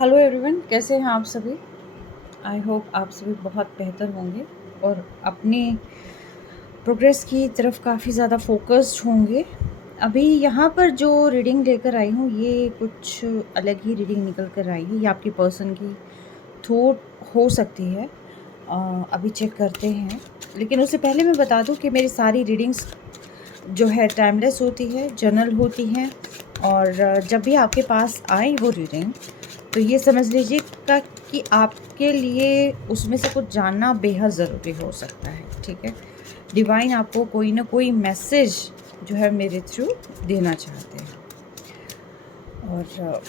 Hello everyone, कैसे हैं आप सभी। आई होप आप सभी बहुत बेहतर होंगे और अपनी प्रोग्रेस की तरफ काफ़ी ज़्यादा फोकस्ड होंगे। अभी यहाँ पर जो रीडिंग लेकर आई हूँ ये कुछ अलग ही रीडिंग निकल कर आई है। ये आपकी पर्सन की थॉट हो सकती है। अभी चेक करते हैं, लेकिन उससे पहले मैं बता दूँ कि मेरी सारी रीडिंग्स जो है टाइमलेस होती है, जनरल होती हैं। और जब भी आपके पास आए वो रीडिंग, तो ये समझ लीजिएगा कि आपके लिए उसमें से कुछ जानना बेहद ज़रूरी हो सकता है। ठीक है, डिवाइन आपको कोई ना कोई मैसेज जो है मेरे थ्रू देना चाहते हैं। और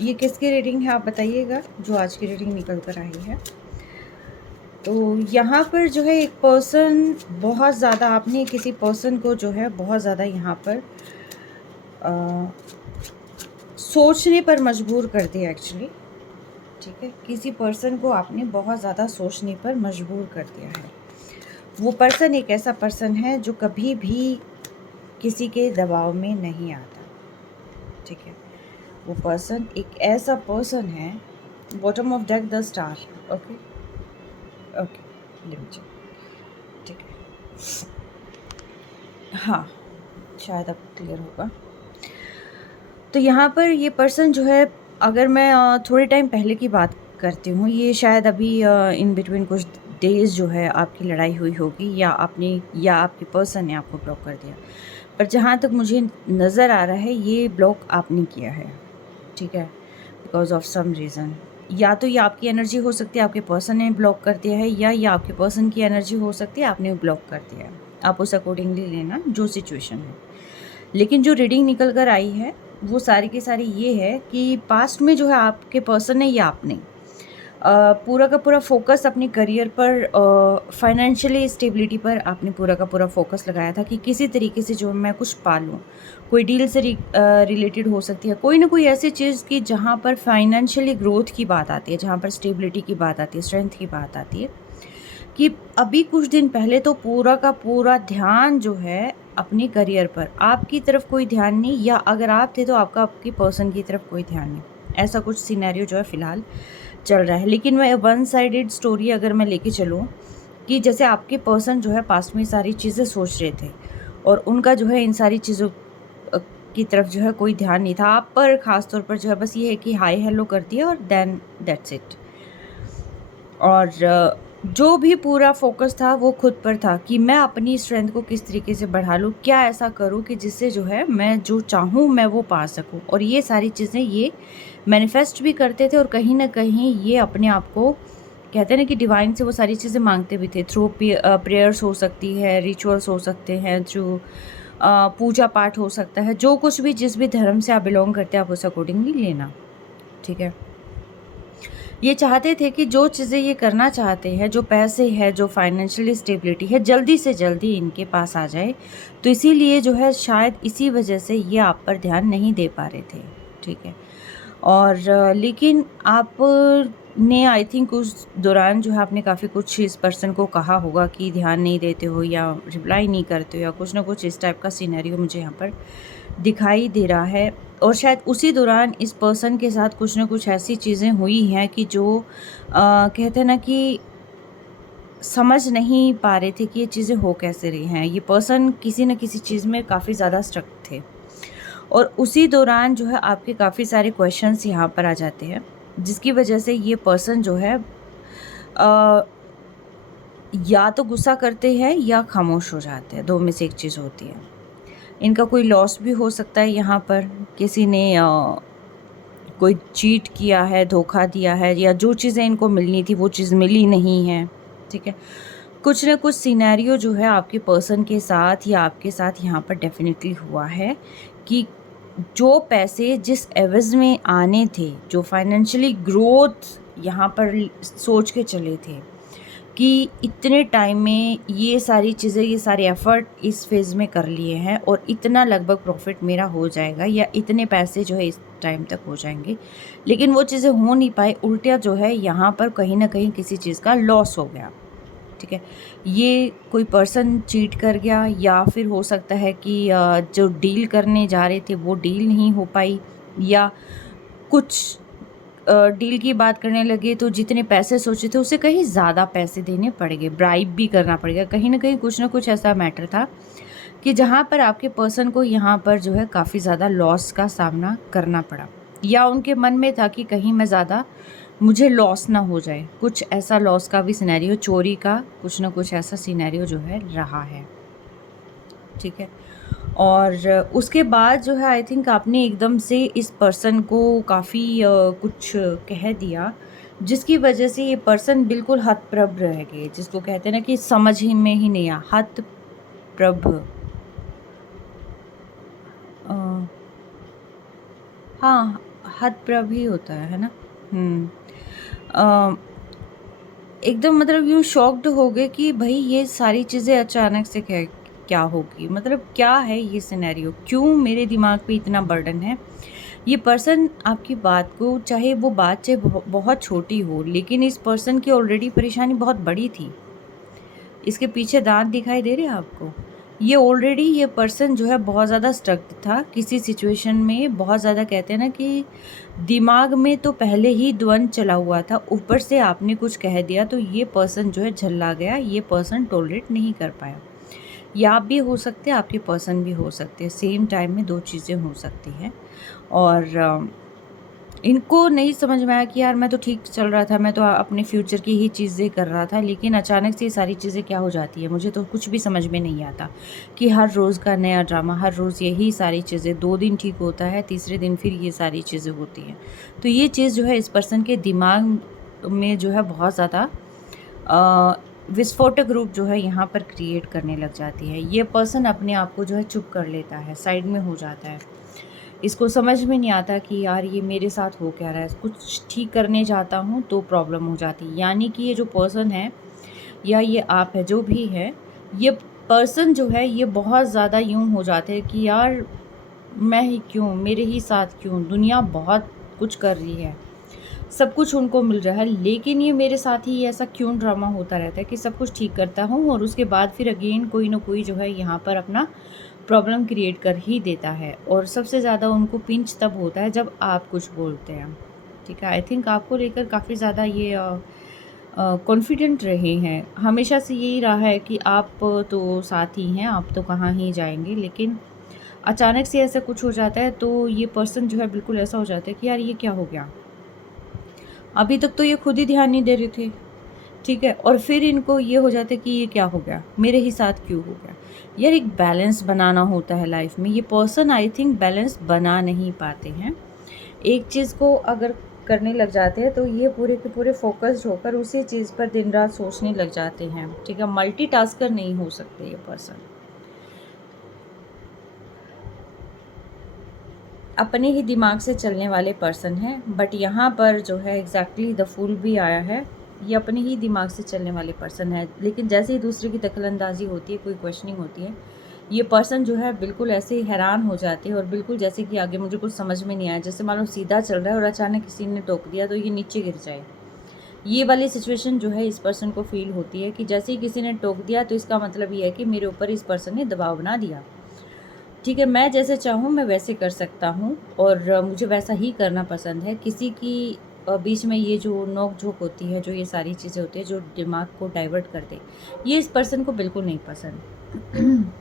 ये किसकी रीडिंग है आप बताइएगा, जो आज की रीडिंग निकल कर आई है। तो यहाँ पर जो है एक पर्सन बहुत ज़्यादा, आपने किसी पर्सन को जो है बहुत ज़्यादा यहाँ पर सोचने पर मजबूर कर दिया एक्चुअली। ठीक है, किसी पर्सन को आपने बहुत ज़्यादा सोचने पर मजबूर कर दिया है। वो पर्सन एक ऐसा पर्सन है जो कभी भी किसी के दबाव में नहीं आता। ठीक है, वो पर्सन एक ऐसा पर्सन है। Bottom of deck the star. Okay okay, let me check. ठीक है, हाँ शायद अब क्लियर होगा। तो यहाँ पर ये पर्सन जो है, अगर मैं थोड़े टाइम पहले की बात करती हूँ, ये शायद अभी इन बिटवीन कुछ डेज़ जो है आपकी लड़ाई हुई होगी, या आपके पर्सन ने आपको ब्लॉक कर दिया। पर जहाँ तक मुझे नज़र आ रहा है ये ब्लॉक आपने किया है। ठीक है, बिकॉज ऑफ सम रीज़न। या तो ये आपकी एनर्जी हो सकती है, आपके पर्सन ने ब्लॉक कर दिया है, या ये आपके पर्सन की एनर्जी हो सकती है, आपने ब्लॉक कर दिया है। आप उस अकॉर्डिंगली लेना जो सिचुएशन है। लेकिन जो रीडिंग निकल कर आई है वो सारी की सारी ये है कि पास्ट में जो है आपके पर्सन ने या आपने पूरा का पूरा फोकस अपने करियर पर, फाइनेंशियली स्टेबिलिटी पर आपने पूरा का पूरा फोकस लगाया था कि किसी तरीके से जो मैं कुछ पा लूँ। कोई डील से रिलेटेड हो सकती है, कोई ना कोई ऐसी चीज़ की जहाँ पर फाइनेंशियली ग्रोथ की बात आती है, जहाँ पर स्टेबिलिटी की बात आती है, स्ट्रेंथ की बात आती है। कि अभी कुछ दिन पहले तो पूरा का पूरा ध्यान जो है अपने करियर पर, आपकी तरफ कोई ध्यान नहीं, या अगर आप थे तो आपका आपकी पर्सन की तरफ कोई ध्यान नहीं। ऐसा कुछ सिनेरियो जो है फ़िलहाल चल रहा है। लेकिन मैं वन साइडेड स्टोरी अगर मैं लेके चलूँ, कि जैसे आपके पर्सन जो है पास्ट में सारी चीज़ें सोच रहे थे और उनका जो है इन सारी चीज़ों की तरफ जो है कोई ध्यान नहीं था। आप पर ख़ास तौर पर जो है बस ये है कि हाय हेलो कर दिया और देन दैट्स इट। और जो भी पूरा फोकस था वो खुद पर था कि मैं अपनी स्ट्रेंथ को किस तरीके से बढ़ा लूँ, क्या ऐसा करूँ कि जिससे जो है मैं जो चाहूँ मैं वो पा सकूँ। और ये सारी चीज़ें ये मैनिफेस्ट भी करते थे, और कहीं ना कहीं ये अपने आप को कहते हैं ना कि डिवाइन से वो सारी चीज़ें मांगते भी थे। थ्रू प्रेयर्स हो सकती है, रिचुअल्स हो सकते हैं, थ्रू पूजा पाठ हो सकता है, जो कुछ भी जिस भी धर्म से आप बिलोंग करते हैं आप उस अकॉर्डिंगली लेना। ठीक है, ये चाहते थे कि जो चीज़ें ये करना चाहते हैं, जो पैसे है, जो फाइनेंशियली स्टेबिलिटी है, जल्दी से जल्दी इनके पास आ जाए। तो इसीलिए जो है शायद इसी वजह से ये आप पर ध्यान नहीं दे पा रहे थे। ठीक है, और लेकिन आप ने आई थिंक उस दौरान जो है आपने काफ़ी कुछ इस पर्सन को कहा होगा कि ध्यान नहीं देते हो या रिप्लाई नहीं करते हो, या कुछ ना कुछ इस टाइप का सिनेरियो मुझे यहाँ पर दिखाई दे रहा है। और शायद उसी दौरान इस पर्सन के साथ कुछ ना कुछ ऐसी चीज़ें हुई हैं कि जो कहते हैं ना कि समझ नहीं पा रहे थे कि ये चीज़ें हो कैसे रही हैं। ये पर्सन किसी न किसी चीज़ में काफ़ी ज़्यादा स्ट्रक थे, और उसी दौरान जो है आपके काफ़ी सारे क्वेश्चंस यहाँ पर आ जाते हैं, जिसकी वजह से ये पर्सन जो है या तो गुस्सा करते हैं या खामोश हो जाते हैं, दो में से एक चीज़ होती है। इनका कोई लॉस भी हो सकता है यहाँ पर, किसी ने कोई चीट किया है, धोखा दिया है, या जो चीज़ें इनको मिलनी थी वो चीज़ मिली नहीं है। ठीक है, कुछ ना कुछ सिनेरियो जो है आपके पर्सन के साथ या आपके साथ यहाँ पर डेफिनेटली हुआ है कि जो पैसे जिस एवज़ में आने थे, जो फाइनेंशियली ग्रोथ यहाँ पर सोच के चले थे कि इतने टाइम में ये सारी चीज़ें, ये सारे एफ़र्ट इस फ़ेज़ में कर लिए हैं और इतना लगभग प्रॉफ़िट मेरा हो जाएगा, या इतने पैसे जो है इस टाइम तक हो जाएंगे, लेकिन वो चीज़ें हो नहीं पाई। उल्टा जो है यहाँ पर कहीं ना कहीं किसी चीज़ का लॉस हो गया। ठीक है, ये कोई पर्सन चीट कर गया, या फिर हो सकता है कि जो डील करने जा रहे थे वो डील नहीं हो पाई, या कुछ डील की बात करने लगे तो जितने पैसे सोचे थे उससे कहीं ज़्यादा पैसे देने पड़ गए, ब्राइब भी करना पड़ेगा। कहीं न कहीं कुछ न कुछ ऐसा मैटर था कि जहाँ पर आपके पर्सन को यहाँ पर जो है काफ़ी ज़्यादा लॉस का सामना करना पड़ा, या उनके मन में था कि कहीं मैं ज़्यादा मुझे लॉस ना हो जाए। कुछ ऐसा लॉस का भी सिनेरियो, चोरी का कुछ न कुछ ऐसा सिनेरियो जो है रहा है, ठीक है। और उसके बाद जो है आई थिंक आपने एकदम से इस पर्सन को काफ़ी कुछ कह दिया, जिसकी वजह से ये पर्सन बिल्कुल हतप्रभ रह गए, जिसको कहते हैं ना कि समझ ही में ही नहीं आया, हतप्रभ। अ, हाँ, हतप्रभ ही होता है ना? अ, एकदम मतलब यूँ शॉक्ड हो गए कि भई ये सारी चीज़ें अचानक से क्या क्या होगी? मतलब क्या है ये सिनेरियो? क्यों मेरे दिमाग पे इतना बर्डन है? ये पर्सन आपकी बात को, चाहे वो बात चाहे बहुत छोटी हो, लेकिन इस पर्सन की ऑलरेडी परेशानी बहुत बड़ी थी। इसके पीछे दाँत दिखाई दे रहे हैं आपको? ये ऑलरेडी ये पर्सन जो है बहुत ज़्यादा स्टक था किसी सिचुएशन में, बहुत ज़्यादा कहते हैं ना कि दिमाग में तो पहले ही द्वंद चला हुआ था, ऊपर से आपने कुछ कह दिया तो ये पर्सन जो है झल्ला गया, ये पर्सन टॉलरेट नहीं कर पाया। या आप भी हो सकते हैं, आपके पर्सन भी हो सकते हैं, सेम टाइम में 2 चीज़ें हो सकती हैं। और इनको नहीं समझ में आया कि यार मैं तो ठीक चल रहा था, मैं तो अपने फ्यूचर की ही चीज़ें कर रहा था, लेकिन अचानक से ये सारी चीज़ें क्या हो जाती है, मुझे तो कुछ भी समझ में नहीं आता कि हर रोज़ का नया ड्रामा, हर रोज़ यही सारी चीज़ें, 2 दिन ठीक होता है, तीसरे दिन फिर ये सारी चीज़ें होती हैं। तो ये चीज़ जो है इस पर्सन के दिमाग में जो है बहुत ज़्यादा विस्फोटक रूप जो है यहाँ पर क्रिएट करने लग जाती है। ये पर्सन अपने आप को जो है चुप कर लेता है, साइड में हो जाता है। इसको समझ में नहीं आता कि यार ये मेरे साथ हो क्या रहा है, कुछ ठीक करने जाता हूँ तो प्रॉब्लम हो जाती है। यानी कि ये जो पर्सन है या ये आप है, जो भी है, ये पर्सन जो है ये बहुत ज़्यादा यूँ हो जाते हैं कि यार मैं ही क्यों, मेरे ही साथ क्यों, दुनिया बहुत कुछ कर रही है, सब कुछ उनको मिल रहा है, लेकिन ये मेरे साथ ही ऐसा क्यों ड्रामा होता रहता है कि सब कुछ ठीक करता हूँ और उसके बाद फिर अगेन कोई ना कोई जो है यहाँ पर अपना प्रॉब्लम क्रिएट कर ही देता है। और सबसे ज़्यादा उनको पिंच तब होता है जब आप कुछ बोलते हैं, ठीक है। आई थिंक आपको लेकर काफ़ी ज़्यादा ये कॉन्फिडेंट रहे हैं, हमेशा से यही रहा है कि आप तो साथ ही हैं, आप तो कहाँ ही जाएंगे, लेकिन अचानक से ऐसा कुछ हो जाता है तो ये पर्सन जो है बिल्कुल ऐसा हो जाता है कि यार ये क्या हो गया, अभी तक तो ये खुद ही ध्यान नहीं दे रहे थे, ठीक है, और फिर इनको ये हो जाता है कि ये क्या हो गया, मेरे ही साथ क्यों हो गया। यार एक बैलेंस बनाना होता है लाइफ में, ये पर्सन आई थिंक बैलेंस बना नहीं पाते हैं। एक चीज़ को अगर करने लग जाते हैं तो ये पूरे के पूरे फोकस्ड होकर उसी चीज़ पर दिन रात सोचने लग जाते हैं, ठीक है, मल्टीटास्कर नहीं हो सकते ये पर्सन। अपने ही दिमाग से चलने वाले पर्सन हैं, बट यहाँ पर जो है एग्जैक्टली द फूल भी आया है, ये अपने ही दिमाग से चलने वाले पर्सन है, लेकिन जैसे ही दूसरे की दखलंदाजी होती है, कोई क्वेश्चनिंग होती है, ये पर्सन जो है बिल्कुल ऐसे ही हैरान हो जाते हैं और बिल्कुल जैसे कि आगे मुझे कुछ समझ में नहीं आया, जैसे मान लो सीधा चल रहा है और अचानक किसी ने टोक दिया तो ये नीचे गिर जाए। ये वाली सिचुएशन जो है इस पर्सन को फील होती है कि जैसे ही किसी ने टोक दिया तो इसका मतलब ये है कि मेरे ऊपर इस पर्सन ने दबाव बना दिया, ठीक है, मैं जैसे चाहूँ मैं वैसे कर सकता हूँ और मुझे वैसा ही करना पसंद है। किसी की बीच में ये जो नोक-झोंक होती है, जो ये सारी चीज़ें होती हैं, जो दिमाग को डाइवर्ट कर दे, ये इस पर्सन को बिल्कुल नहीं पसंद।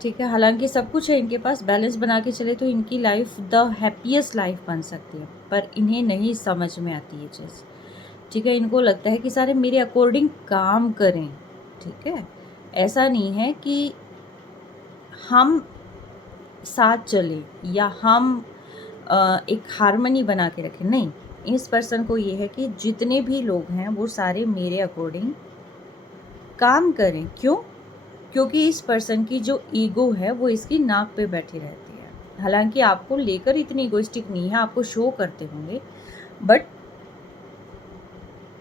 ठीक है, हालाँकि सब कुछ है इनके पास, बैलेंस बना के चले तो इनकी लाइफ़ द हैप्पीएस्ट लाइफ़ बन सकती है, पर इन्हें नहीं समझ में आती ये चीज़, ठीक है। इनको लगता है कि सारे मेरे अकॉर्डिंग काम करें, ठीक है। ऐसा नहीं है कि हम साथ चले या हम एक हार्मनी बना के रखें, नहीं। इस पर्सन को ये है कि जितने भी लोग हैं वो सारे मेरे अकॉर्डिंग काम करें। क्यों? क्योंकि इस पर्सन की जो ईगो है वो इसकी नाक पे बैठी रहती है। हालांकि आपको लेकर इतनी इगोइस्टिक नहीं है, आपको शो करते होंगे, बट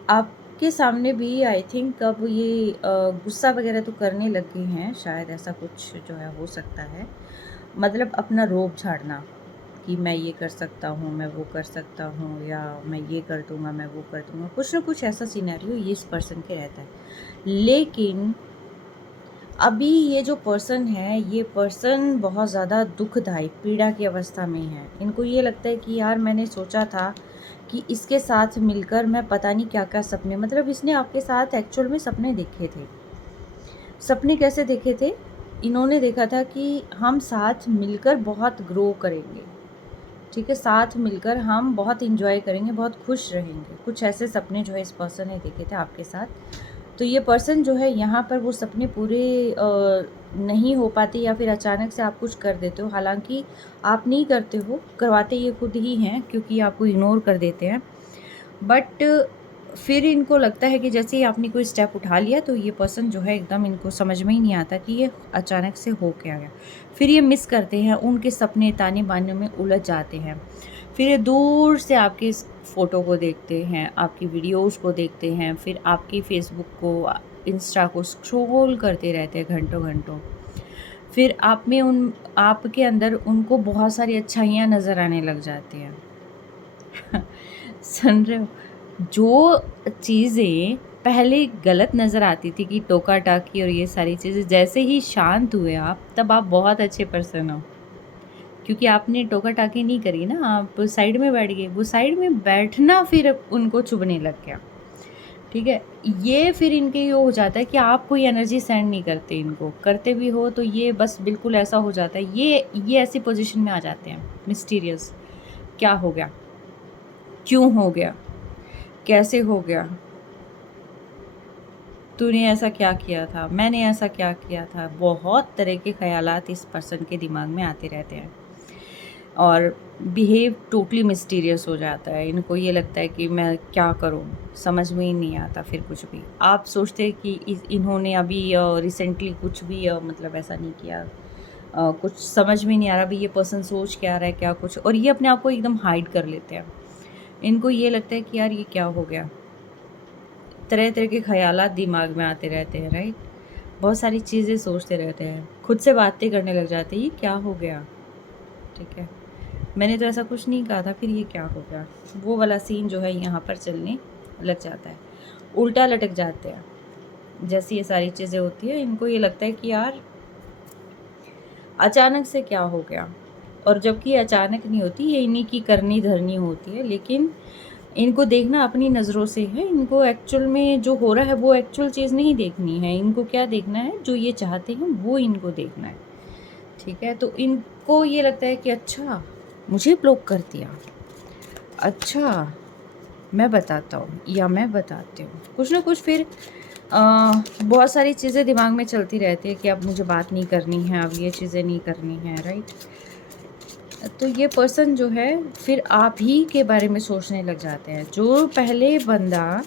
आपके सामने भी आई थिंक अब ये गुस्सा वगैरह तो करने लग गए हैं, शायद ऐसा कुछ जो है हो सकता है। मतलब अपना रोब झाड़ना कि मैं ये कर सकता हूँ, मैं वो कर सकता हूँ, या मैं ये कर दूँगा, मैं वो कर दूँगा, कुछ ना कुछ ऐसा सिनेरियो ये इस पर्सन के रहता है। लेकिन अभी ये जो पर्सन है, ये पर्सन बहुत ज़्यादा दुखदायी पीड़ा की अवस्था में है। इनको ये लगता है कि यार मैंने सोचा था कि इसके साथ मिलकर मैं पता नहीं क्या-क्या सपने, मतलब इसने आपके साथ एक्चुअल में सपने देखे थे। सपने कैसे देखे थे? इन्होंने देखा था कि हम साथ मिलकर बहुत ग्रो करेंगे, ठीक है? साथ मिलकर हम बहुत एन्जॉय करेंगे, बहुत खुश रहेंगे। कुछ ऐसे सपने जो है इस पर्सन ने देखे थे आपके साथ। तो ये पर्सन जो है यहाँ पर वो सपने पूरे नहीं हो पाते या फिर अचानक से आप कुछ कर देते हो। हालाँकि आप नहीं करते हो, करवाते ये खुद ही हैं क्योंकि आपको इग्नोर कर देते हैं। बट फिर इनको लगता है कि जैसे ही आपने कोई स्टेप उठा लिया तो ये पर्सन जो है एकदम, इनको समझ में ही नहीं आता कि ये अचानक से हो क्या गया। फिर ये मिस करते हैं, उनके सपने ताने-बाने में उलझ जाते हैं। फिर ये दूर से आपकी इस फ़ोटो को देखते हैं, आपकी वीडियोज़ को देखते हैं, फिर आपकी फ़ेसबुक को, इंस्टा को स्क्रॉल करते रहते हैं घंटों-घंटों। फिर आपके अंदर उनको बहुत सारी अच्छाइयाँ नज़र आने लग जाती हैं। सुन रहे हो? जो चीज़ें पहले गलत नज़र आती थी कि टोका-टाकी और ये सारी चीज़ें, जैसे ही शांत हुए आप, तब आप बहुत अच्छे पर्सन हो। क्योंकि आपने टोका-टाकी नहीं करी ना, आप साइड में बैठ गए। वो साइड में बैठना फिर उनको चुभने लग गया, ठीक है? ये फिर इनके ये हो जाता है कि आप कोई एनर्जी सेंड नहीं करते इनको, करते भी हो तो ये बस बिल्कुल ऐसा हो जाता है। ये ऐसी पोज़ीशन में आ जाते हैं, मिस्टीरियस। क्या हो गया? क्यों हो गया? कैसे हो गया? तूने ऐसा क्या किया था? मैंने ऐसा क्या किया था? बहुत तरह के ख़यालात इस पर्सन के दिमाग में आते रहते हैं और बिहेव टोटली मिस्टीरियस हो जाता है। इनको ये लगता है कि मैं क्या करूँ? समझ में ही नहीं आता फिर कुछ भी। आप सोचते हैं कि इन्होंने अभी रिसेंटली कुछ भी मतलब ऐसा नहीं किया। कुछ समझ में नहीं आ रहा अभी ये पर्सन सोच क्या रहा है, क्या कुछ, और ये अपने आप को एकदम हाइड कर लेते हैं। इनको ये लगता है कि यार ये क्या हो गया? तरह-तरह के ख़यालात दिमाग में आते रहते हैं, राइट? बहुत सारी चीज़ें सोचते रहते हैं, खुद से बातें करने लग जाते हैं, ये क्या हो गया? ठीक है, मैंने तो ऐसा कुछ नहीं कहा था, फिर ये क्या हो गया? वो वाला सीन जो है यहाँ पर चलने लग जाता है, उल्टा लटक जाते हैं। जैसे ये सारी चीज़ें होती हैं, इनको ये लगता है कि यार अचानक से क्या हो गया? और जबकि अचानक नहीं होती, ये इन्हीं की करनी-धरनी होती है, लेकिन इनको देखना अपनी नज़रों से है। इनको एक्चुअल में जो हो रहा है वो एक्चुअल चीज़ नहीं देखनी है। इनको क्या देखना है, जो ये चाहते हैं वो इनको देखना है, ठीक है? तो इनको ये लगता है कि अच्छा, मुझे ब्लॉक कर दिया, अच्छा, मैं बताता हूँ या मैं बताती हूँ। कुछ ना कुछ फिर बहुत सारी चीज़ें दिमाग में चलती रहती है कि अब मुझे बात नहीं करनी है, अब ये चीज़ें नहीं करनी है, राइट? तो ये पर्सन जो है फिर आप ही के बारे में सोचने लग जाते हैं। जो पहले बंदा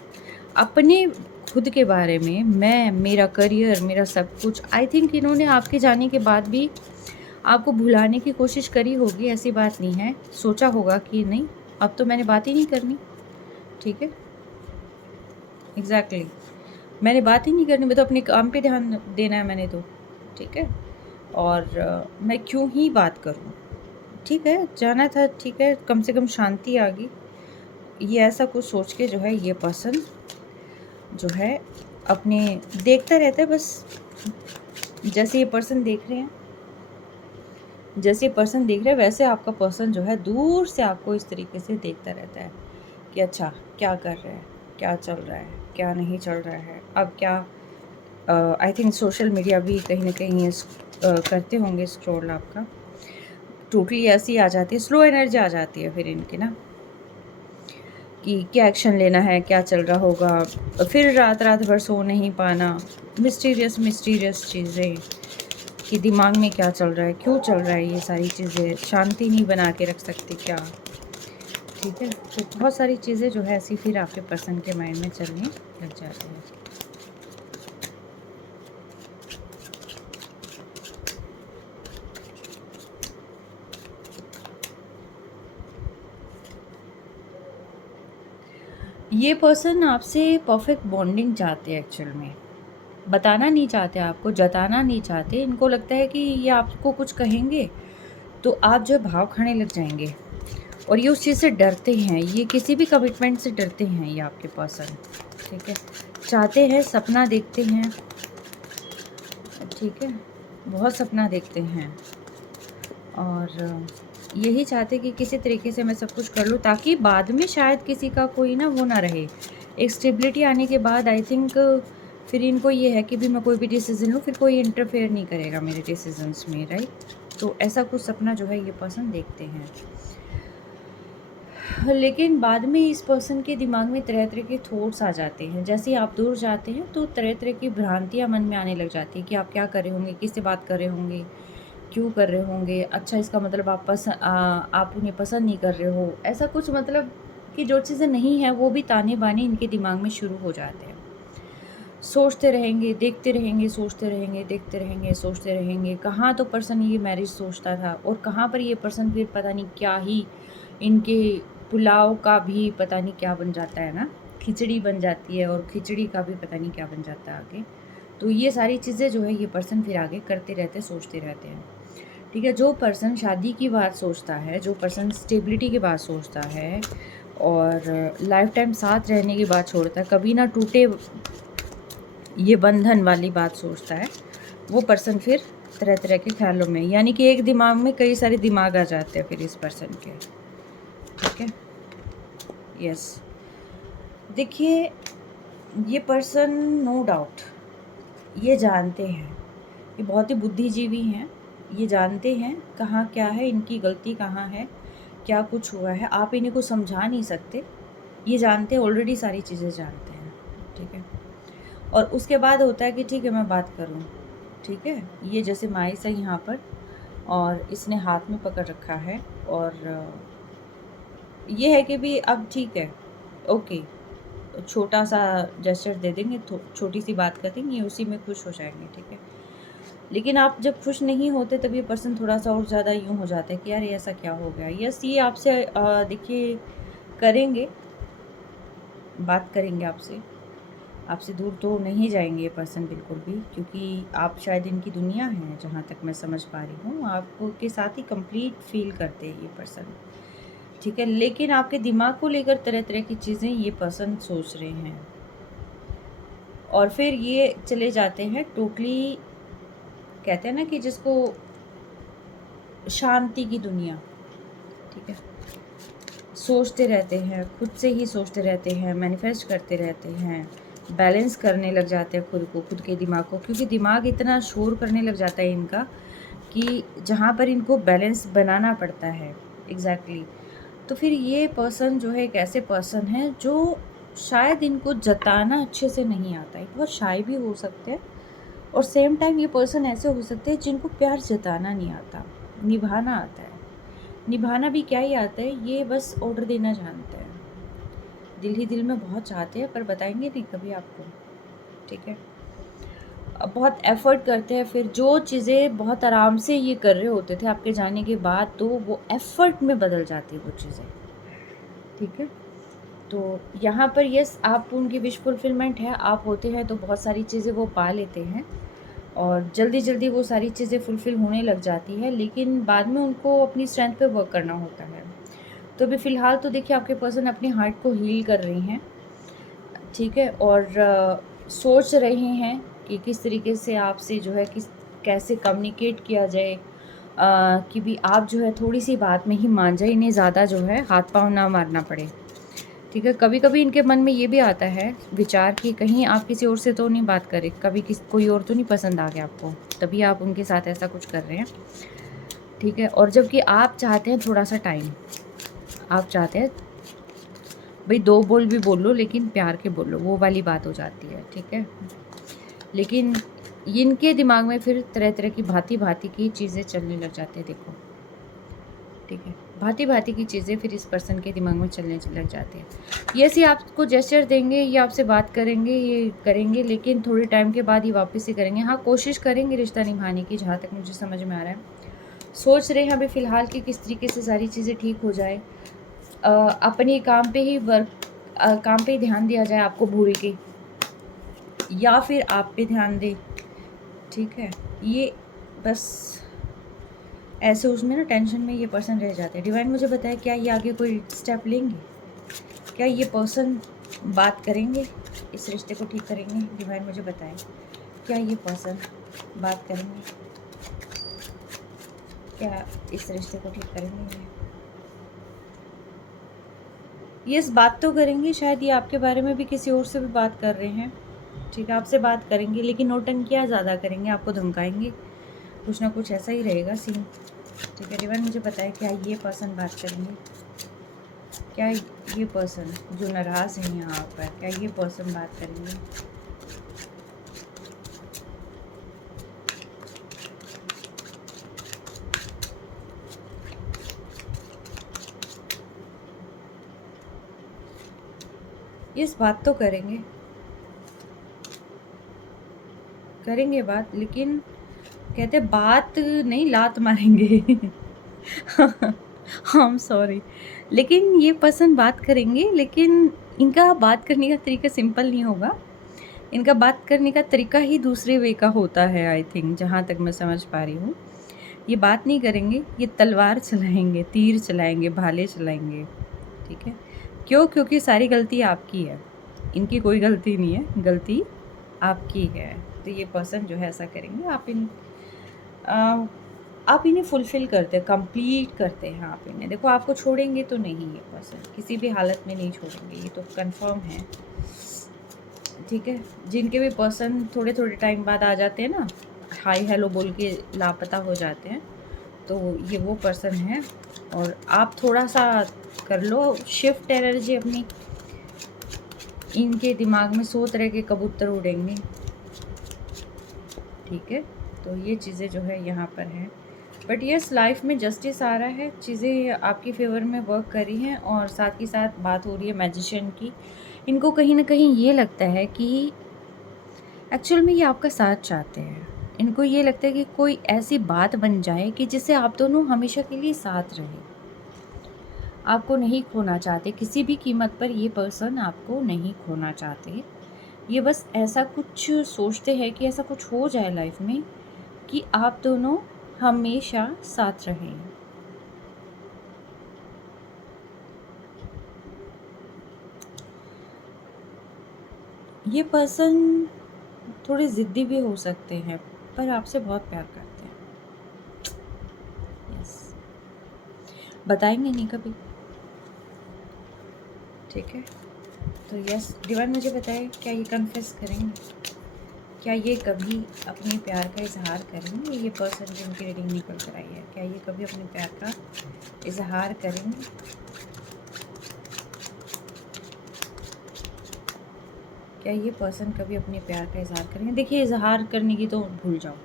अपने खुद के बारे में, मैं, मेरा करियर, मेरा सब कुछ, आई थिंक इन्होंने आपके जाने के बाद भी आपको भुलाने की कोशिश करी होगी, ऐसी बात नहीं है। सोचा होगा कि नहीं, अब तो मैंने बात ही नहीं करनी, ठीक है? एग्ज़ैक्टली, मैंने बात ही नहीं करनी, मैं तो अपने काम पे ध्यान देना है मैंने तो, ठीक है? और मैं क्यों ही बात करूँ? ठीक है, जाना था, ठीक है, कम से कम शांति आ गई। ये ऐसा कुछ सोच के जो है ये पर्सन जो है अपने देखता रहता है बस। जैसे ये पर्सन देख रहे हैं, जैसे ये पर्सन देख रहे हैं वैसे आपका पर्सन जो है दूर से आपको इस तरीके से देखता रहता है कि अच्छा क्या कर रहा है, क्या चल रहा है, क्या नहीं चल रहा है, अब क्या। आई थिंक सोशल मीडिया भी कहीं ना कहीं करते होंगे स्क्रॉल, आपका टोटली ऐसी आ जाती है, स्लो एनर्जी आ जाती है फिर इनकी ना, कि क्या एक्शन लेना है, क्या चल रहा होगा। फिर रात भर सो नहीं पाना, मिस्टीरियस चीज़ें कि दिमाग में क्या चल रहा है, क्यों चल रहा है, ये सारी चीज़ें शांति नहीं बना के रख सकते क्या, ठीक है? तो बहुत सारी चीज़ें जो है ऐसी फिर आपके पर्सन के माइंड में चलने लग जाती हैं। ये पर्सन आपसे परफेक्ट बॉन्डिंग चाहते हैं एक्चुअल में, बताना नहीं चाहते आपको, जताना नहीं चाहते। इनको लगता है कि ये आपको कुछ कहेंगे तो आप जो है भाव खाने लग जाएंगे, और ये उस चीज़ से डरते हैं, ये किसी भी कमिटमेंट से डरते हैं ये आपके पर्सन, ठीक है? चाहते हैं, सपना देखते हैं, ठीक है, बहुत सपना देखते हैं और यही चाहते कि किसी तरीके से मैं सब कुछ कर लूँ ताकि बाद में शायद किसी का कोई ना वो ना रहे। एक स्टेबिलिटी आने के बाद आई थिंक फिर इनको ये है कि भी मैं कोई भी डिसीज़न लूँ फिर कोई इंटरफेयर नहीं करेगा मेरे डिसीजंस में, राइट? तो ऐसा कुछ सपना जो है ये पर्सन देखते हैं। लेकिन बाद में इस पर्सन के दिमाग में तरह तरह के थॉट्स आ जाते हैं। जैसे ही आप दूर जाते हैं तो तरह तरह की भ्रांतियाँ मन में आने लग जाती हैं कि आप क्या कर रहे होंगे, किससे बात कर रहे होंगे, क्यों कर रहे होंगे। अच्छा, इसका मतलब आप उन्हें पसंद नहीं कर रहे हो। ऐसा कुछ मतलब कि जो चीज़ें नहीं हैं वो भी ताने बाने इनके दिमाग में शुरू हो जाते हैं। सोचते रहेंगे, देखते रहेंगे, सोचते रहेंगे, देखते रहेंगे, सोचते रहेंगे। कहाँ तो पर्सन ये मैरिज सोचता था और कहाँ पर ये पर्सन फिर पता नहीं क्या ही इनके पुलाव का भी पता नहीं क्या बन जाता है ना, खिचड़ी बन जाती है और खिचड़ी का भी पता नहीं क्या बन जाता है आगे। तो ये सारी चीज़ें जो है ये पर्सन फिर आगे करते रहते, सोचते रहते हैं। ठीक है, जो पर्सन शादी की बात सोचता है, जो पर्सन स्टेबिलिटी की बात सोचता है और लाइफ टाइम साथ रहने की बात छोड़ता है, कभी ना टूटे ये बंधन वाली बात सोचता है, वो पर्सन फिर तरह तरह के ख्यालों में, यानी कि एक दिमाग में कई सारे दिमाग आ जाते हैं फिर इस पर्सन के। ठीक है, यस। देखिए, ये पर्सन नो डाउट ये जानते हैं, ये बहुत ही बुद्धिजीवी हैं। ये जानते हैं कहाँ क्या है, इनकी गलती कहाँ है, क्या कुछ हुआ है। आप इन्हीं को समझा नहीं सकते, ये जानते हैं, ऑलरेडी सारी चीज़ें जानते हैं। ठीक है, और उसके बाद होता है कि ठीक है मैं बात करूँ। ठीक है, ये जैसे माइस है यहाँ पर और इसने हाथ में पकड़ रखा है और ये है कि भी अब ठीक है, ओके, छोटा सा जेस्चर दे देंगे, छोटी सी बात कर देंगे, उसी में खुश हो जाएंगे। ठीक है, लेकिन आप जब खुश नहीं होते तब ये पर्सन थोड़ा सा और ज़्यादा यूँ हो जाता है कि यार ये ऐसा क्या हो गया। यस, ये आपसे देखिए करेंगे, बात करेंगे आपसे, आपसे दूर तो नहीं जाएंगे ये पर्सन बिल्कुल भी, क्योंकि आप शायद इनकी दुनिया हैं जहाँ तक मैं समझ पा रही हूँ। आपको के साथ ही कंप्लीट फील करते हैं ये पर्सन। ठीक है, लेकिन आपके दिमाग को लेकर तरह तरह की चीज़ें ये पर्सन सोच रहे हैं और फिर ये चले जाते हैं टोटली, कहते हैं ना कि जिसको शांति की दुनिया। ठीक है, सोचते रहते हैं, खुद से ही सोचते रहते हैं, मैनिफेस्ट करते रहते हैं, बैलेंस करने लग जाते हैं खुद को, खुद के दिमाग को, क्योंकि दिमाग इतना शोर करने लग जाता है इनका कि जहाँ पर इनको बैलेंस बनाना पड़ता है। एग्जैक्टली तो फिर ये पर्सन जो है एक ऐसे पर्सन है जो शायद इनको जताना अच्छे से नहीं आता है, बहुत शाय भी हो सकते हैं और सेम टाइम ये पर्सन ऐसे हो सकते हैं जिनको प्यार जताना नहीं आता, निभाना आता है। निभाना भी क्या ही आता है, ये बस ऑर्डर देना जानते हैं, दिल ही दिल में बहुत चाहते हैं पर बताएंगे नहीं कभी आपको। ठीक है, अब बहुत एफ़र्ट करते हैं, फिर जो चीज़ें बहुत आराम से ये कर रहे होते थे आपके जाने के बाद तो वो एफ़र्ट में बदल जाती है वो चीज़ें। ठीक है, तो यहाँ पर यस, आप उनकी विश फुलफिलमेंट है, आप होते हैं तो बहुत सारी चीज़ें वो पा लेते हैं और जल्दी जल्दी वो सारी चीज़ें फुलफ़िल होने लग जाती है, लेकिन बाद में उनको अपनी स्ट्रेंथ पे वर्क करना होता है। तो अभी फ़िलहाल तो देखिए आपके पर्सन अपने हार्ट को हील कर रही हैं। ठीक है, और सोच रहे हैं कि किस तरीके से आपसे जो है कैसे कम्युनिकेट किया जाए, कि भी आप जो है थोड़ी सी बात में ही मान जाए, इन्हें ज़्यादा जो है हाथ पाँव ना मारना पड़े। ठीक है, कभी कभी इनके मन में ये भी आता है विचार कि कहीं आप किसी और से तो नहीं बात करें, कभी कोई और तो नहीं पसंद आ गया आपको, तभी आप उनके साथ ऐसा कुछ कर रहे हैं। ठीक है, और जबकि आप चाहते हैं थोड़ा सा टाइम, आप चाहते हैं भाई 2 बोल भी बोल लो लेकिन प्यार के बोलो, वो वाली बात हो जाती है। ठीक है, लेकिन इनके दिमाग में फिर तरह तरह की भांति भांति की चीज़ें चलने लग जाती है। देखो, ठीक है, भांति भांति की चीज़ें फिर इस पर्सन के दिमाग में चलने लग जाती है। ये सी आपको जेस्चर देंगे, ये आपसे बात करेंगे, ये करेंगे, लेकिन थोड़े टाइम के बाद ये वापस ही करेंगे। हाँ, कोशिश करेंगे रिश्ता निभाने की, जहाँ तक मुझे समझ में आ रहा है। सोच रहे हैं अभी फ़िलहाल कि किस तरीके से सारी चीज़ें ठीक हो जाए, अपने काम पे ही काम पे ही ध्यान दिया जाए आपको भूल के, या फिर आप पे ध्यान दें। ठीक है, ये बस ऐसे उसमें ना टेंशन में ये पर्सन रह जाते हैं। डिवाइन मुझे बताए क्या ये आगे कोई स्टेप लेंगे, क्या ये पर्सन बात करेंगे, इस रिश्ते को ठीक करेंगे? डिवाइन मुझे बताएं क्या ये पर्सन बात करेंगे, क्या इस रिश्ते को ठीक करेंगे ये इस बात तो करेंगे, शायद ये आपके बारे में भी किसी और से भी बात कर रहे हैं, ठीक है, आपसे बात करेंगे लेकिन नौटंकियाँ ज़्यादा करेंगे, आपको धमकाएंगे, कुछ ना कुछ ऐसा ही रहेगा सीन, ठीक है। डिवाइन मुझे पता है क्या ये पर्सन बात करेंगे, क्या ये पर्सन जो नाराज़ है यहाँ पर, क्या ये पर्सन बात करेंगे। ये इस बात तो करेंगे, करेंगे बात, लेकिन कहते बात नहीं लात मारेंगे आई एम सॉरी, लेकिन ये पर्सन बात करेंगे, लेकिन इनका बात करने का तरीका सिंपल नहीं होगा, इनका बात करने का तरीका ही दूसरे वे का होता है आई थिंक, जहाँ तक मैं समझ पा रही हूँ। ये बात नहीं करेंगे, ये तलवार चलाएंगे, तीर चलाएंगे, भाले चलाएंगे, ठीक है। क्यों? क्योंकि सारी गलती आपकी है, इनकी कोई गलती नहीं है, गलती आपकी है। तो ये पर्सन जो है ऐसा करेंगे, आप इन्हें फुलफ़िल करते हैं, कंप्लीट करते हैं आप इन्हें। देखो आपको छोड़ेंगे तो नहीं, ये पर्सन किसी भी हालत में नहीं छोड़ेंगे, ये तो कंफर्म है, ठीक है। जिनके भी पर्सन थोड़े थोड़े टाइम बाद आ जाते हैं ना, हाय हेलो बोल के लापता हो जाते हैं, तो ये वो पर्सन है। और आप थोड़ा सा कर लो शिफ्ट एनर्जी अपनी, इनके दिमाग में 100 तरह के कबूतर उड़ेंगे, ठीक है। तो ये चीज़ें जो है यहाँ पर हैं, बट यस लाइफ में जस्टिस आ रहा है, चीज़ें आपकी फेवर में वर्क कर रही हैं। और साथ ही साथ बात हो रही है मैजिशियन की, इनको कहीं ना कहीं ये लगता है कि एक्चुअल में ये आपका साथ चाहते हैं, इनको ये लगता है कि कोई ऐसी बात बन जाए कि जिससे आप दोनों हमेशा के लिए साथ रहें, आपको नहीं खोना चाहते किसी भी कीमत पर, ये पर्सन आपको नहीं खोना चाहते। ये बस ऐसा कुछ सोचते हैं कि ऐसा कुछ हो जाए लाइफ में कि आप दोनों हमेशा साथ रहें। ये पर्सन थोड़े ज़िद्दी भी हो सकते हैं, पर आपसे बहुत प्यार करते हैं, यस, बताएंगे नहीं कभी, ठीक है। तो यस डिवाइन मुझे बताए, क्या ये कन्फेस करेंगे, क्या ये कभी अपने प्यार का इजहार करेंगे, ये पर्सन जिनकी रीडिंग निकल कर आई है, क्या ये कभी अपने प्यार का इजहार करेंगे। क्या ये पर्सन कभी अपने प्यार का इजहार करेंगे। देखिए इजहार करने की तो भूल जाओ,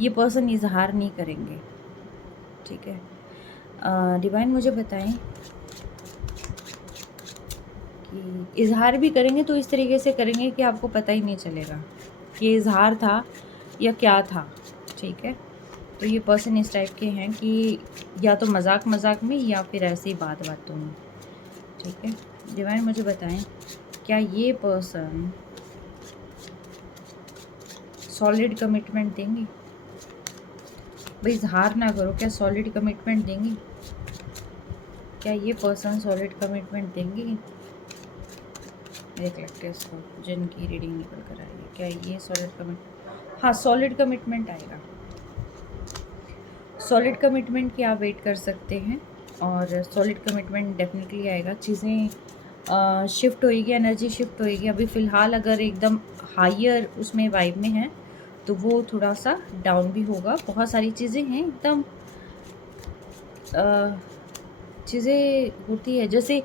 ये पर्सन इजहार नहीं करेंगे, ठीक है। डिवाइन मुझे बताएं कि इजहार भी करेंगे तो इस तरीके से करेंगे कि आपको पता ही नहीं चलेगा कि इजहार था या क्या था, ठीक है। तो ये पर्सन इस टाइप के हैं कि या तो मजाक मजाक में या फिर ऐसे ही बातों में, ठीक है। डिवाइन मुझे बताएं, क्या ये पर्सन सॉलिड कमिटमेंट देंगे। भाई इजहार ना करो, क्या सॉलिड कमिटमेंट देंगे, क्या ये पर्सन सॉलिड कमिटमेंट देंगे। देख लगते हैं इसको जिनकी रीडिंग निकल कर आई है, क्या ये सॉलिड कमिट, हाँ सॉलिड कमिटमेंट आएगा, सॉलिड कमिटमेंट की आप वेट कर सकते हैं और सॉलिड कमिटमेंट डेफिनेटली आएगा। चीज़ें शिफ्ट होएगी, एनर्जी शिफ्ट होएगी। अभी फ़िलहाल अगर एकदम हायर उसमें वाइब में है तो वो थोड़ा सा डाउन भी होगा। बहुत सारी चीज़ें हैं एकदम, चीज़ें होती है जैसे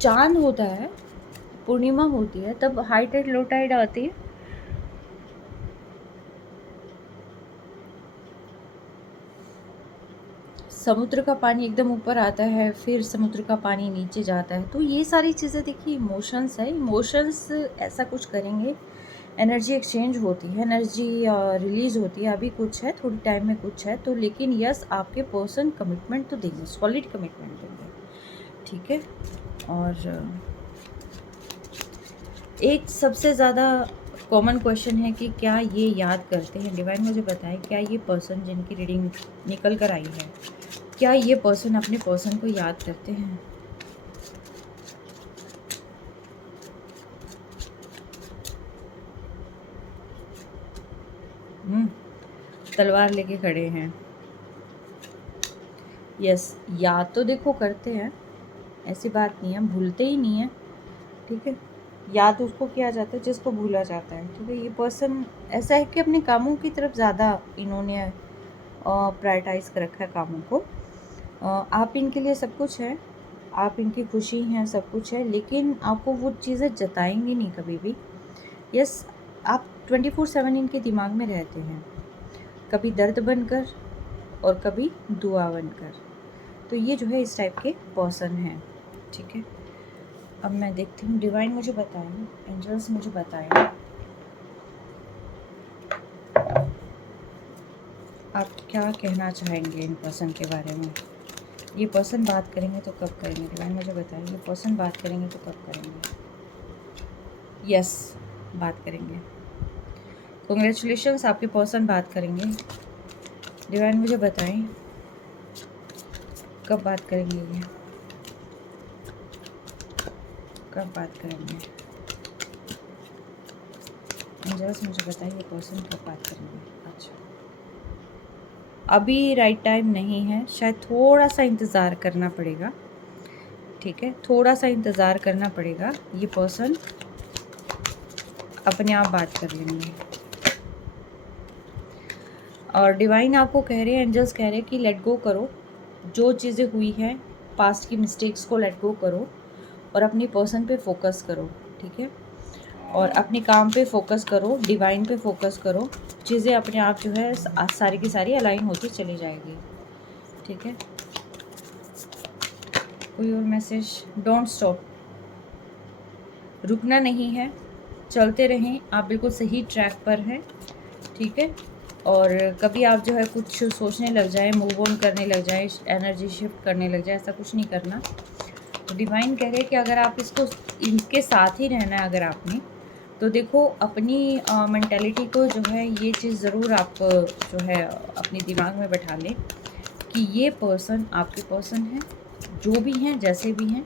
चांद होता है, पूर्णिमा होती है, तब हाई टाइड लो टाइड आती है, समुद्र का पानी एकदम ऊपर आता है, फिर समुद्र का पानी नीचे जाता है। तो ये सारी चीज़ें देखिए इमोशंस है, इमोशंस ऐसा कुछ करेंगे, एनर्जी एक्सचेंज होती है, एनर्जी रिलीज़ होती है। अभी कुछ है, थोड़ी टाइम में कुछ है तो, लेकिन यस आपके पर्सन कमिटमेंट तो देंगे, सॉलिड कमिटमेंट देंगे, ठीक है। और एक सबसे ज़्यादा कॉमन क्वेश्चन है कि क्या ये याद करते हैं। डिवाइन मुझे बताएं, क्या ये पर्सन जिनकी रीडिंग निकल कर आई है, क्या ये पर्सन अपने पर्सन को याद करते हैं। तलवार लेके खड़े हैं। यस, याद तो देखो करते हैं, ऐसी बात नहीं है, भूलते ही नहीं है, ठीक है। याद उसको किया जाता है जिसको भूला जाता है, ठीक है। ये पर्सन ऐसा है कि अपने कामों की तरफ ज़्यादा इन्होंने प्रायोरिटाइज़ कर रखा है कामों को। आप इनके लिए सब कुछ है, आप इनकी खुशी हैं, सब कुछ है, लेकिन आपको वो चीज़ें जताएंगे नहीं कभी भी। यस, आप 24/7 इनके दिमाग में रहते हैं, कभी दर्द बनकर और कभी दुआ बनकर। तो ये जो है इस टाइप के पर्सन हैं, ठीक है। अब मैं देखती हूँ, डिवाइन मुझे बताएं, एंजल्स मुझे बताएं, आप क्या कहना चाहेंगे इन पर्सन के बारे में। ये पर्सन बात करेंगे तो कब करेंगे, डिवाइन मुझे बताएं, ये पर्सन बात करेंगे तो कब करेंगे। यस, बात करेंगे। कांग्रेचुलेशंस, आपके पर्सन बात करेंगे। डिवाइन मुझे बताएं कब बात करेंगे, ये कब बात करेंगे। एंजल्स मुझे बताइए ये पर्सन कब बात करेंगे। अच्छा, अभी राइट टाइम नहीं है, शायद थोड़ा सा इंतज़ार करना पड़ेगा, ठीक है, थोड़ा सा इंतज़ार करना पड़ेगा। ये पर्सन अपने आप बात कर लेंगे। और डिवाइन आपको कह रहे हैं, एंजल्स कह रहे हैं कि लेट गो करो, जो चीज़ें हुई हैं पास्ट की मिस्टेक्स को लेट गो करो और अपनी पर्सन पे फोकस करो, ठीक है। और अपने काम पे फोकस करो, डिवाइन पे फोकस करो, चीज़ें अपने आप जो है सारी की सारी अलाइन होती चली जाएगी, ठीक है। कोई और मैसेज। डोंट स्टॉप, रुकना नहीं है, चलते रहें, आप बिल्कुल सही ट्रैक पर हैं, ठीक है। और कभी आप जो है कुछ सोचने लग जाए, मूव ऑन करने लग जाए, एनर्जी शिफ्ट करने लग जाए, ऐसा कुछ नहीं करना। तो डिवाइन कह रहे हैं कि अगर आप इसको, इनके साथ ही रहना है अगर आपने, तो देखो अपनी मेंटालिटी को जो है ये चीज़ ज़रूर आप जो है अपने दिमाग में बैठा लें कि ये पर्सन आपके पर्सन हैं, जो भी हैं, जैसे भी हैं,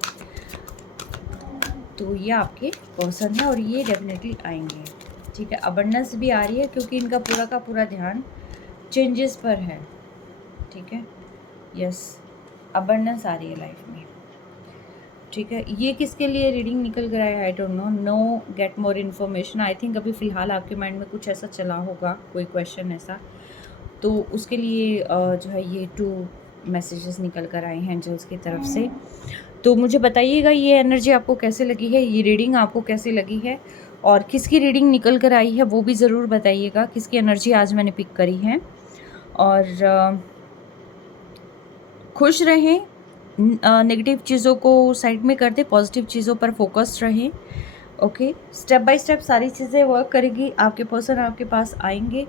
तो ये आपके पर्सन है और ये डेफिनेटली आएंगे, ठीक है। अबंडेंस भी आ रही है क्योंकि इनका पूरा का पूरा ध्यान चेंजेस पर है, ठीक है। यस, अबंडेंस आ रही है लाइफ में, ठीक है। ये किसके लिए रीडिंग निकल कर आया, I don't know. Know get more information, I think अभी फ़िलहाल आपके माइंड में कुछ ऐसा चला होगा, कोई क्वेश्चन ऐसा, तो उसके लिए जो है ये 2 मैसेजेस निकल कर आए हैं एंजल्स की तरफ से। तो मुझे बताइएगा ये एनर्जी आपको कैसे लगी है, ये रीडिंग आपको कैसे लगी है, और किसकी रीडिंग निकल कर आई है वो भी ज़रूर बताइएगा, किसकी एनर्जी आज मैंने पिक करी है। और खुश रहें, नेगेटिव चीज़ों को साइड में कर दें, पॉजिटिव चीज़ों पर फोकस्ड रहें, ओके। स्टेप बाय स्टेप सारी चीज़ें वर्क करेगी, आपके पर्सन आपके पास आएंगे।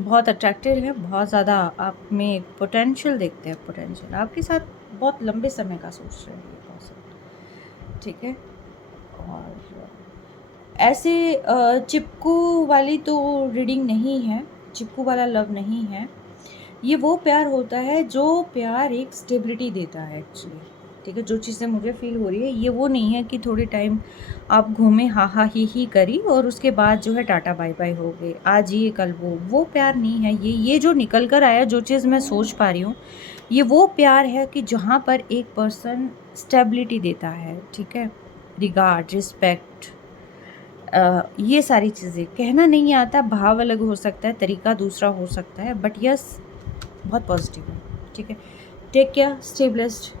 बहुत अट्रैक्टिव है, बहुत ज़्यादा आप में पोटेंशियल देखते हैं, पोटेंशियल आपके साथ बहुत लंबे समय का सोच रहे हैं ये पर्सन, ठीक है। और ऐसे चिपकू वाली तो रीडिंग नहीं है, चिपकू वाला लव नहीं है, ये वो प्यार होता है जो प्यार एक स्टेबिलिटी देता है एक्चुअली, ठीक है। जो चीज़ें मुझे फील हो रही है ये वो नहीं है कि थोड़ी टाइम आप घूमे हा हा ही करी और उसके बाद जो है टाटा बाय बाय हो गए, आज ये कल वो प्यार नहीं है। ये जो निकल कर आया, जो चीज़ मैं सोच पा रही हूँ, ये वो प्यार है कि जहाँ पर एक पर्सन स्टेबिलिटी देता है, ठीक है, रिगार्ड, रिस्पेक्ट, ये सारी चीज़ें कहना नहीं आता, भाव अलग हो सकता है, तरीका दूसरा हो सकता है, बट यस बहुत पॉजिटिव है, ठीक है। Take care, stay blessed.